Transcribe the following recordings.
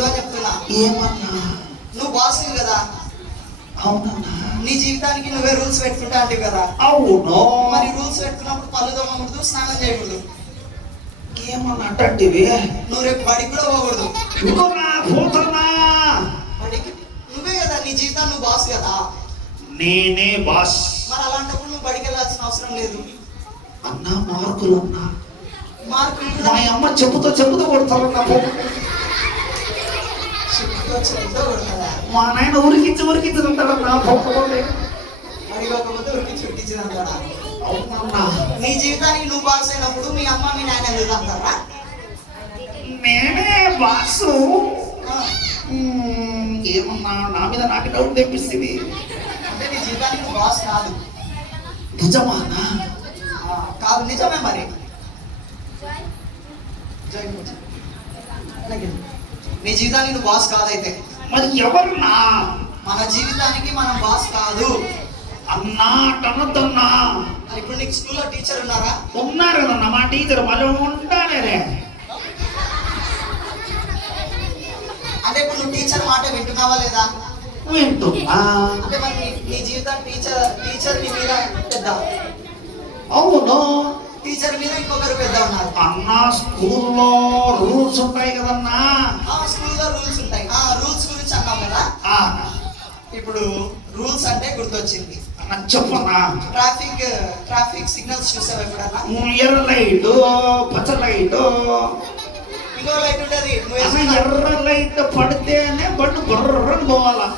తమ్ముడు అని చెప్తున్నా. ఏమన్నా? నువ్వు బాస్ కదా. అవునన్నా. నీ జీవితానికి నువ్వే రూల్స్ పెట్టుకుంటా అంటివి కదా. అవును. మరి రూల్స్ పెట్టుకున్నప్పుడు పళ్ళు తోమకూడదు, స్నానం చేయకూడదు. ఏమన్నా అంటివి? నువ్వు రేపు బడికి కూడా పోకూడదు. పోతున్నా. బడికి నువ్వే కదా, నీ జీవితాన్ని నువ్వు బాస్ కదా. నేనే బాస్. మరి అలాంటప్పుడు నువ్వు బడికి వెళ్ళాల్సిన అవసరం లేదు. అన్నా మార్కులు అన్నా. మార్కులు మా అమ్మ చెప్పుతో కొడతారన్నా. చెప్పుతో కొడతారా? మా నాయన ఉరికించుంటాడన్నా. అడిగకపోతే ఉరికించినంటాడా? అవునన్నా. నీ జీవితానికి నువ్వు బాస్ అయినప్పుడు మీ అమ్మ మీ నాయన ఎందుకు అంటారా? నేనే బాసు. ఏమన్నా నా మీద నాకు డౌట్ తెప్పిస్తుంది. అంటే నీ జీవితానికి నువ్వు బాస్ కాదు. నిజమా అన్నా? కాదు, నిజమే. మరి నీ జీవితానికి నువ్వు బాస్ కాదైతే మరి ఎవరున్నా? మన జీవితానికి మనం బాస్ కాదు అన్నా. టనొద్దన్నా. ఇప్పుడు నీకు స్కూల్లో టీచర్ ఉన్నారా? ఉన్నారు కదన్నా మా టీచర్. మళ్ళీ ఉంటానే. అంటే ఇప్పుడు నువ్వు టీచర్ మాట వింటున్నావా లేదా? వింటున్నా. అంటే మరి నీ జీవితం టీచర్ నీ మీద పెద్ద. అవును. టీచర్ మీద ఇంకొకరు పెద్ద ఉన్నారు. అన్నా స్కూల్లో రూల్స్ ఉంటాయి కదన్నా. స్కూల్లో రూల్స్ ఉంటాయి. రూల్స్ గురించి అన్నాం కదా. ఇప్పుడు రూల్స్ అంటే గుర్తొచ్చింది. చెప్పన్నా. ట్రాఫిక్ సిగ్నల్స్ చూసావు ఎప్పుడన్నా? ఎర్ర లైట్, పచ్చ లైట్, ఇంకో లైట్ ఉంటుంది. ఎర్ర లైట్ పడితేనే బండి బర్రని పోవాలా.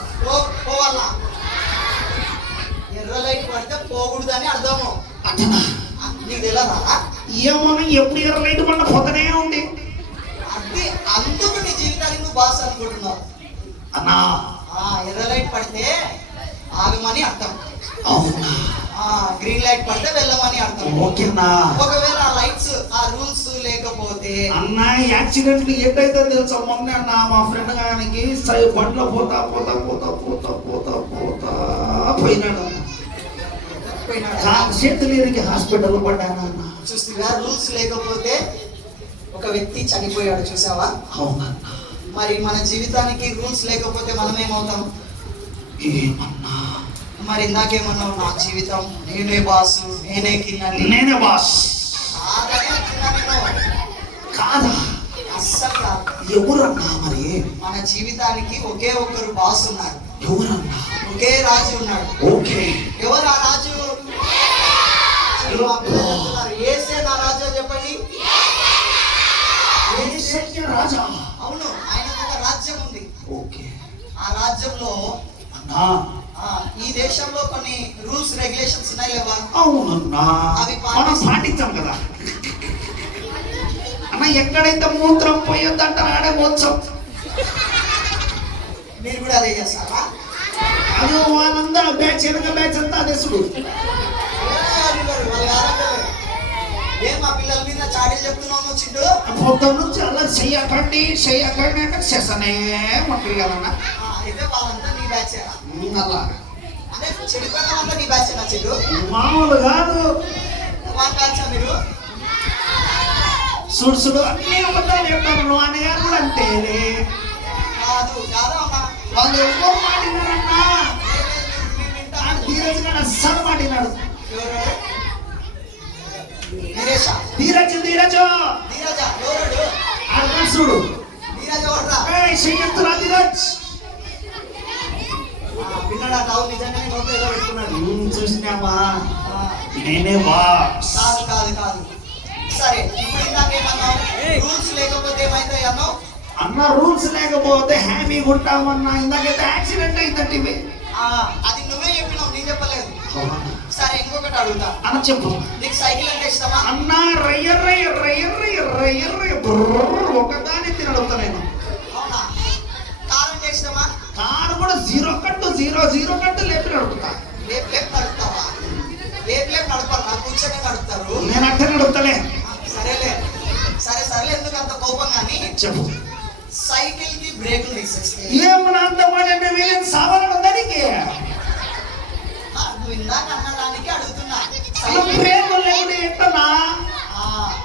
ఎర్ర లైట్ పడితే పోకూడదు అని అర్థము. నీకు తెలియదా? ఏమన్నా ఎప్పుడు ఎర్ర లైట్ పడిన పోతనే ఉంది. అది అందుకు నీ జీవితానికి నువ్వు బాస్ అనుకుంటున్నావు అన్నా. ఎర్ర లైట్ పడితే ఆగమని అర్థం. అవునా? గ్రీన్ లైట్ పడితే వెళ్ళమని అర్థం. ఓకేనా? ఒకవేళ ఆ లైట్స్ ఆ రూల్స్ లేకపోతే అన్నా యాక్సిడెంట్ ఏంటైతే తెలుసా? మొన్న అన్న మా ఫ్రెండ్ గారికి బండ్లో పోతా పోయినాడు. చేతులేరికి హాస్పిటల్ పడ్డాను. చూస్తున్నా, రూల్స్ లేకపోతే ఒక వ్యక్తి చనిపోయాడు. చూసావా? అవునన్నా. మరి మన జీవితానికి రూల్స్ లేకపోతే మనం ఏమవుతాం? ఏమన్నా? మరి ఇందాకేమన్నావు? నా జీవితం నేనే బాసు, నేనే కింద. నేనే బాస్ కాదా? అస్సలు కాదు. ఎవరన్నా? మరి మన జీవితానికి ఒకే ఒక్కరు బాస్ ఉన్నారు. ఎవరన్నా? ఒకే రాజు ఉన్నాడు. ఓకే. ఎవరు ఆ రాజు? ఏసే నా రాజు అని చెప్పండి. రాజా? అవును, ఆయనకు ఒక రాజ్యం ఉంది. ఓకే. ఆ రాజ్యంలో ఈ దేశంలో కొన్ని రూల్స్ రెగ్యులేషన్స్ ఉన్నాయి లేవా? అవునన్నా. అవి మనం పాటించాం కదా అన్న. ఎక్కడైతే మూత్రం పోయొద్దంటారు ఆడే మోత్సం. మీరు కూడా అదే చేస్తారా? అది వాళ్ళందరూ బ్యాచ్ వెనక బ్యాచ్ అంతా అదే సుడు. ఏం మా పిల్లల మీద చాడీలు చెప్తున్నావు చింటూ? పొద్దున్న నుంచి అలా చెయ్యకండి అంటే చేసనే ఉంటుంది కదన్నా. అయితే వాళ్ళంతా నీ బ్యాచ్ అలా అంటే చెడిపోయినంతా నీ బ్యాచ్ నా చింటూ? మామూలు కాదు. మా బ్యాచ్ మీరు సుడుసుడు అన్ని అబద్ధాలు చెప్తాను. నువ్వు అన్నగారు కూడా అంతేనే. కాదు అమ్మా, వాళ్ళు ఎవరు మాట్లాడినారన్నా? ధీరజ్ గారు అస్సలు మాట్లాడినాడు. ధీరజ్ చూడు. చూసినావా? నేనే బాస్. కాదు. సరే, ఇప్పుడు ఇందాకేమన్నావు? రూల్స్ లేకపోతే ఏమైతాయి అన్నావు? అన్న రూల్స్ లేకపోతే హ్యాపీగా ఉంటామన్నా. ఇందాకైతే యాక్సిడెంట్ అయిందంటే అది నువ్వే చెప్పినావు, నేను చెప్పలేదు. సరే, ఇంకొకటి అడుగుతా అన్న. చెప్పు. నీకు సైకిల్ అంటే ఇష్టమా? అన్న ఒకదాని తినడుగుతా నేను. అవునా? కార్ అంటే ఇష్టమా? కారు కూడా జీరో కట్టు లేపి నడుపుతా. లేపు నడుపుతావా? లేపు నడపాలి. నా కూర్చొని నడుపుతారు. నేను అట్టే నడుపుతలే. సరేలే ఎందుకు అంత కోపం? కానీ చెప్పు. సైకిల్ కి బ్రేకులు తీసేస్తే ఏమన్నా అంత మాట అంటే వీళ్ళని సావాలను దానికి నువ్వు ఇందాక అన్నదానికి అడుగుతున్నా. బ్రేకులు లేకుండా ఎట్టనా?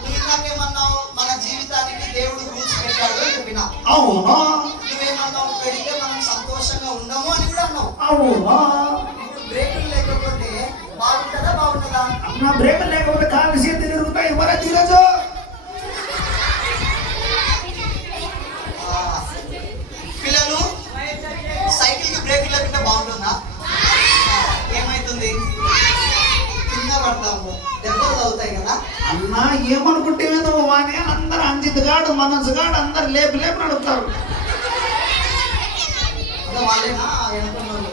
నువ్వు ఇందాకేమన్నావు? మన జీవితానికి దేవుడు రూల్స్ పెట్టాడు అని చెప్పినా. అవును. నువ్వు అవునా బ్రేకులు లేకపోతే బాగుంటుందా బాగుంటుందా? నా బ్రేక్ లేకపోతే కాళ్ళు చేతి తిరుగుతాయి ఎవరా ఈరోజు పిల్లలు సైకిల్ కి బ్రేక్ లేకుంటే బాగుంటుందా? ఏమైతుంది? కింద పడతాము, దెబ్బలు తగులుతాయి కదా. అన్నా ఏమనుకుంటే నువ్వు వాని అందరు అంజిత్ గాడు మనసు గాడు అందరు లేపి లేపి నడుపుతారు వాళ్ళేనా ఎనుకున్నారు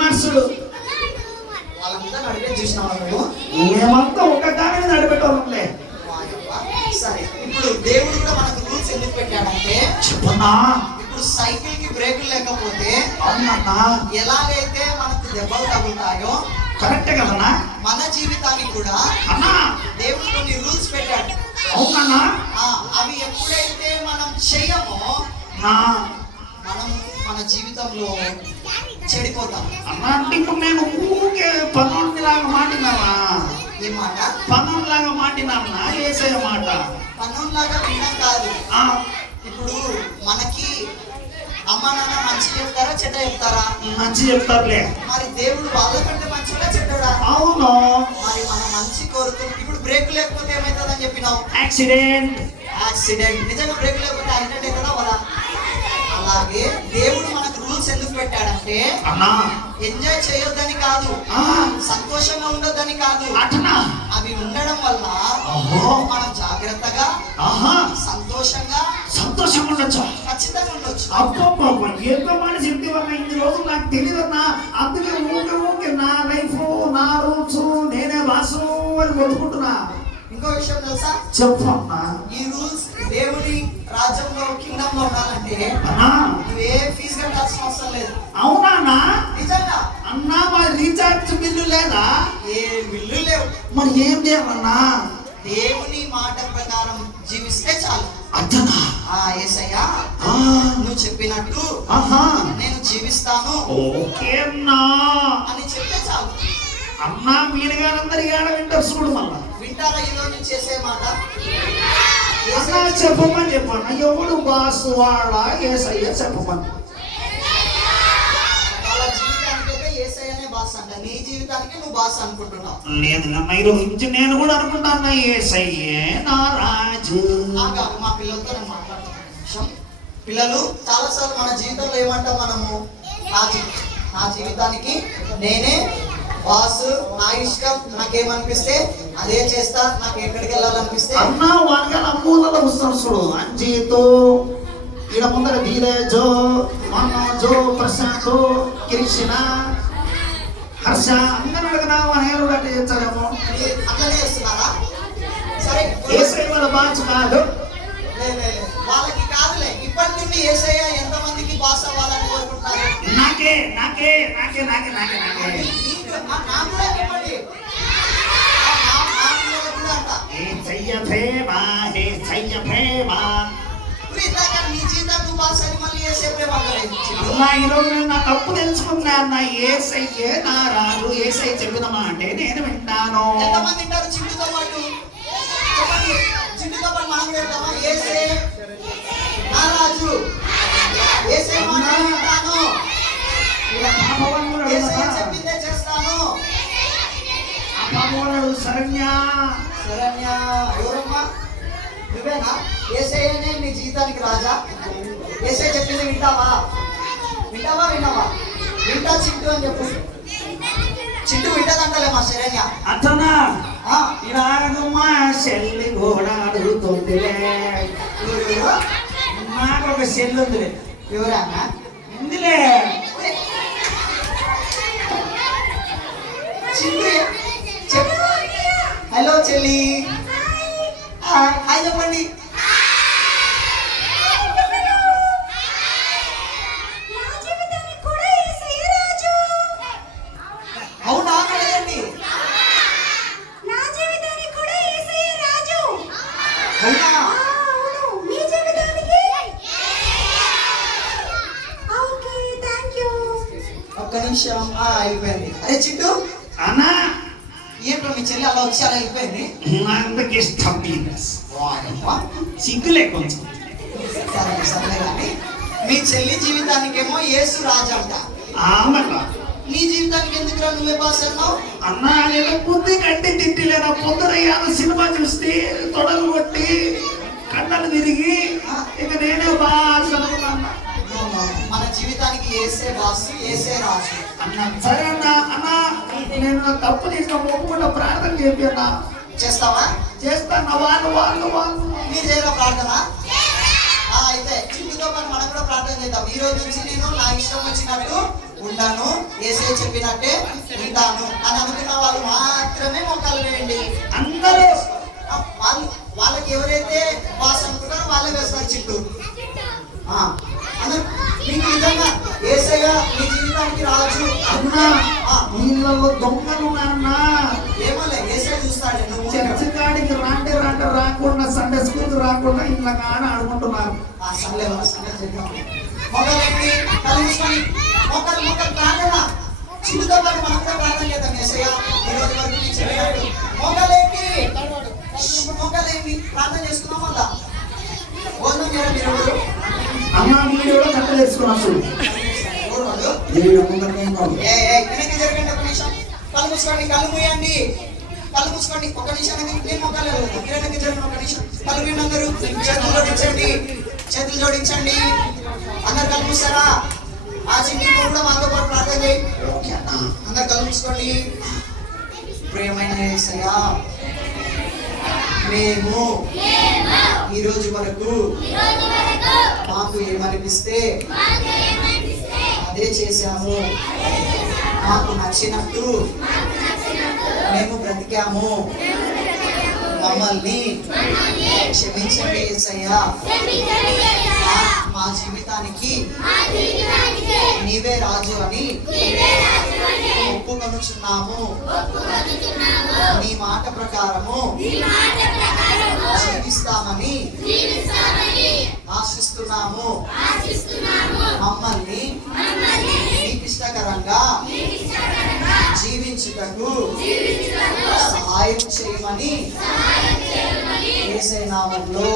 నర్సుడు వాళ్ళంతా నడిపే చూసినావా నువ్వు? మేమంతా ఒక దానిని నడిపెట్టవాళ్ళే. సరే, ఇప్పుడు దేవుడు కూడా మనకు రూల్స్ ఎందుకు పెట్టాడంటే, చెప్పన్నా ఇప్పుడు సైకిల్ కి బ్రేకులు లేకపోతే అవునన్నా ఎలాగైతే మనకు దెబ్బలు తగులుతాయో కరెక్టే కదన్నా మన జీవితానికి కూడా అన్నా దేవుడు కొన్ని రూల్స్ పెట్టాడు. అవునన్నా అవి ఎప్పుడైతే మనం చెయ్యమో నా మనం మన జీవితంలో చెడిపోతాం. అన్నా అంటే ఇప్పుడు నేను ఊరికే పన్నోడిలాగా మాటినానా ఈ మాట పన్నోడిలాగా మాటినానా ఏసయ్య మాట పన్నులాగా వినడం కాదు. ఇప్పుడు మనకి అమ్మ నాన్న మంచి చెప్తారా చెడ్డ చెప్తారా? మంచి చెప్తారులే. మరి దేవుడు వాళ్ళకంటే మంచిగా చెడ్డడా? అవును. మరి మనం మంచి కోరుతూ ఇప్పుడు బ్రేక్ లేకపోతే ఏమవుతుందని చెప్పినావు? యాక్సిడెంట్. నిజంగా బ్రేక్ లేకపోతే యాక్సిడెంట్ అవుతుందా వదా? అలాగే దేవుడు మనకు రూల్స్ ఎందుకు పెట్టాడంటే అన్నా ఎంజాయ్ చేయొద్దని కాదు, సంతోషంగా ఉండొద్దని కాదు, అవి ఉండడం వల్ల మనం జాగ్రత్తగా సంతోషంగా ఉండొచ్చు, ఖచ్చితంగా ఉండొచ్చు. అబ్బా ఎంత మాట చెప్తే వల్ల ఇన్ని రోజులు నాకు తెలియదన్నా. అందుకే ఊకే నా లైఫ్ నా రూల్స్ నేనే బాసు అని కొట్టుకుంటున్నా. ఇంకో విషయం తెలుసా? చెప్పన్నా. ఈ రూల్స్ దేవుడి రాజ్యంలో కింగ్డమ్ లో ఉండాలంటే నువ్వే ఫీజు కట్టాల్సిన అవసరం లేదు. అవునా? నిజంగా అన్నా మరి రీఛార్జ్ బిల్లు లేదా? ఏ బిల్లు లేవు. మరి ఏం చేయాలన్నా? దేవుని మాట ప్రకారం జీవిస్తే చాలు. అర్థనా? యేసయ్యా నువ్వు చెప్పినట్టు నేను జీవిస్తాను అని చెప్తే చాలు. అన్నా మీరు గారందరి ఆడ వింటారు చూడు. మళ్ళా వింటారా ఈరోజు చేసే మాట? చెప్పమని చెప్పన్నా. ఎవడు బాసు వాడా యేసయ్య చెప్పమని. వాళ్ళ జీవితానికైతే యేసయ్యనే బాస్ అంట, నీ జీవితానికి నువ్వు బాస్ అనుకుంటున్నావు. లేదు అన్న ఈరోజు నుంచి నేను కూడా అనుకుంటాను యేసయ్యే నా రాజు. మా పిల్లలతో నేను మాట్లాడుతున్నాను. పిల్లలు చాలాసార్లు మన జీవితంలో ఏమంటాం మనము? నా జీవితానికి నేనే బాస్, నా ఇష్టం, నాకేమనిపిస్తే అదే చేస్తా, నాకు ఎక్కడికి వెళ్ళాలనిపిస్తే. అన్నా వానికన్నా మూలలో వస్తాడు చూడు. అంజీతో ఈడ ముందర ధీరజో మనోజో ప్రశాంత్ కృష్ణ హర్ష అందరూ అడగనా వాడు అంటే చేస్తారేమో. అట్లనే చేస్తున్నారా? సరే, యేసయ్య వాళ్ళ బాస్ కాదు. వాళ్ళకి కాదులే. ఇప్పటి నుండి యేసయ్య ఎంతమందికి బాస్ అవ్వాలని కోరుకుంటున్నారు? నాకే నాకే నాకే నాకే నాకే నాకే ఈరోజు నా తప్పు తెలుసుకున్నా. అన్న యేసయ్యే నా రాజు. యేసయ్య చెప్పిన మాటే నేను వింటాను. ఎంతమంది వింటారు? చింటుతో పాటు చెప్పండి. చింటుతో పాటు మనం వెళ్తామా? యేసే నా రాజు, యేసే మాట వింటాను, యేసయ్య చెప్పిందే చేస్తాను. శరణ్య శరణ్య ఎవరమ్మా? నువ్వేనా? యేసయ్యనే నీ జీవితానికి రాజా? యేసయ్య చెప్పింది వింటావా? వింటావా? వింటా చింటూ అని చెప్పు. చింటూ వింటదంటలే మా శరణ్య. అతనా ఇలాగమ్మా చెల్లి కూడా అడుగుతుందిలే. నాకు ఒక చెల్లి ఉందిలే. ఎవరన్నా? ఉందిలే. చింటూ చెప్పు. హలో చెల్లి. హాయ్ చెప్పండి. అవునా? కదండి. అవునా? ఒక్క నిమిషం. అయిపోయింది. అరే చింటూ అన్నా ఏంటో మీ చెల్లి అలా వచ్చి అలా అయిపోయింది. అందుకే ఇష్టం సిగ్గులే కొంచెం. సరే కానీ మీ చెల్లి జీవితానికేమో యేసు రాజు అంట, ఆమన్నా నీ జీవితానికి ఎందుకురా నువ్వే బాస్ అన్నావు? అన్నా నేను బుద్ధి కట్టి తిట్టిలేదా పొద్దున సినిమా చూస్తే తొడలు కొట్టి కళ్ళలు తిరిగి ఇక నేనే బాస్ అనుకున్నా. మన జీవితానికి ఏసే బాస్, ఏసే రాజు. అన్నా సరే అన్నా నేను తప్పు చేసిన ఒప్పుకుంటా ప్రార్థన చెప్పి అన్నా. చేస్తావా? చేస్తాను. వాళ్ళు మీరు చేయరా ప్రార్థన? అయితే చిందుతో పాటు మనం కూడా ప్రార్థన చేద్దాం. ఈ రోజు నుంచి నేను నా ఇష్టం వచ్చినట్టు ఉంటాను, ఏసే చెప్పినట్టే ఉంటాను అని అనుకున్న వాళ్ళు మాత్రమే మోకాలు వేయండి. అందరూ వాళ్ళకి ఎవరైతే బాస్ అనుకుంటారో వాళ్ళే వేస్తారు చింటూ. మీకు నిజంగా ఏసయ్య మీ జీవితానికి రాజు అన్నా. వీళ్ళలో దొంగలు అన్నా. ఏమోలే, ఏసయ్య చూస్తాడు. నువ్వు చర్చి కాడికి రాకుండా సండే స్కూల్ రాకుండా ఇట్లా కానీ ఆడుకుంటున్నారు. మొక్కలేండి కలిసి మొక్కలు ప్రార్థన చిన్నతో పాటు మనం కూడా ప్రార్థన చేద్దాం. ఏసయ్య ఈ రోజు వరకు నీకు చెప్పినట్టు మొక్కలేండి ప్రార్థన చేసుకున్నాం కదా. భోజనం చేయడం మీరు అమ్మ వీడియో కట్ట తెచ్చుకున్నాడు. వెనక్కి జరగండి ఒక నిమిషం. కళ్ళు మూసుకోండి, కళ్ళు మూయండి, కళ్ళు మూసుకోండి. ఒక నిమిషానికి నేను మొక్కలు వెనక్కి జరగండి. ఒక నిమిషం కళ్ళు మూయండి. అందరూ చేతులు జోడించండి, చేతులు జోడించండి. అందరు కళ్ళు మూస్తారా? ఆ చిన్ని కూడా మాతో పాటు ప్రార్థన చేయి. అందరు కళ్ళు మూసుకోండి. ప్రియమైన యేసయ్య, మేము ఈ రోజు వరకు మాకు ఏమనిపిస్తే అదే చేశాము, మాకు నచ్చినట్టు మేము బ్రతికాము. మమ్మల్ని క్షమించండి యేసయ్య. మా జీవితానికి నీవే రాజు అని ఒప్పుకొనుచున్నాము. నీ మాట ప్రకారము జీవిస్తామని ఆశిస్తున్నాము. మమ్మల్ని నీకు ఇష్టకరంగా జీవించుటకు సహాయం చేయమని యేసయ్య నామములో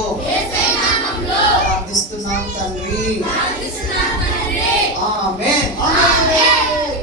ప్రార్థిస్తున్నాం తండ్రి. ఆమేన్.